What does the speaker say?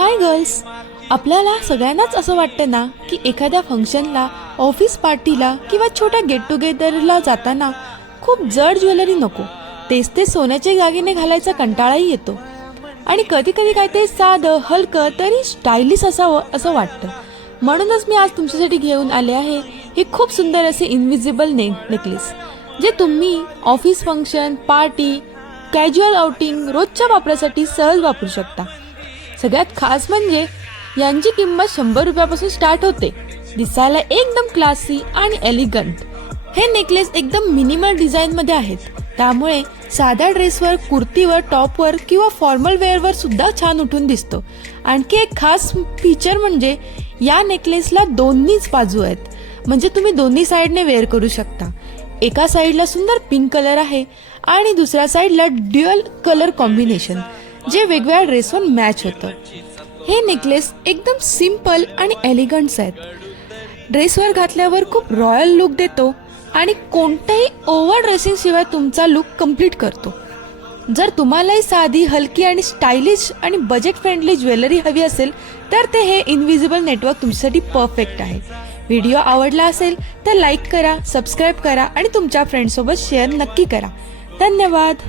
Hi girls, आपल्याला सगळ्यांनाच असं वाटतं ना की एखाद्या फंक्शनला, ऑफिस पार्टीला किंवा छोट्या गेट टुगेदरला जाताना खूप जड ज्वेलरी नको, तेच सोन्याचे दागिने घालायचा कंटाळाही येतो. आणि कधी कधी काहीतरी साधं हलकं तरी स्टायलिश असावं असं वाटतं. म्हणूनच मी आज तुमच्यासाठी घेऊन आले आहे हे खूप सुंदर असे इनविजिबल नेकलेस, जे तुम्ही office function, party, casual outing, रोजच्या वापरासाठी सहज वापरू शकता. सगळ्यात खास म्हणजे यांची किंमत 100 रुपयापासून स्टार्ट होते. दिसायला एकदम क्लासी आणि एलिगंट. हे नेकलेस एकदम मिनिमल डिझाईन मध्ये आहेत, त्यामुळे साध्या ड्रेसवर, कुर्तीवर, टॉपवर किंवा फॉर्मल वेअरवर सुद्धा छान उठून दिसतो. आणखी एक खास फीचर म्हणजे या नेकलेसला दोन्हीच बाजू आहेत, म्हणजे तुम्ही दोन्ही साईडने वेअर करू शकता. एका साईडला सुंदर पिंक कलर आहे आणि दुसऱ्या साईडला ड्युअल कलर कॉम्बिनेशन, जे वेगवेगळ्या ड्रेसवर मॅच होतं. हे नेकलेस एकदम सिंपल आणि एलिगंट्स आहेत. ड्रेसवर घातल्यावर खूप रॉयल लुक देतो आणि कोणत्याही ओव्हर ड्रेसिंग शिवाय तुमचा लुक कम्प्लीट करतो. जर तुम्हालाही साधी, हलकी आणि स्टायलिश आणि बजेट फ्रेंडली ज्वेलरी हवी असेल तर हे इनविजिबल नेटवर्क तुमच्यासाठी परफेक्ट आहे. व्हिडिओ आवडला असेल तर लाईक करा, सबस्क्राईब करा आणि तुमच्या फ्रेंड्ससोबत शेअर नक्की करा. धन्यवाद.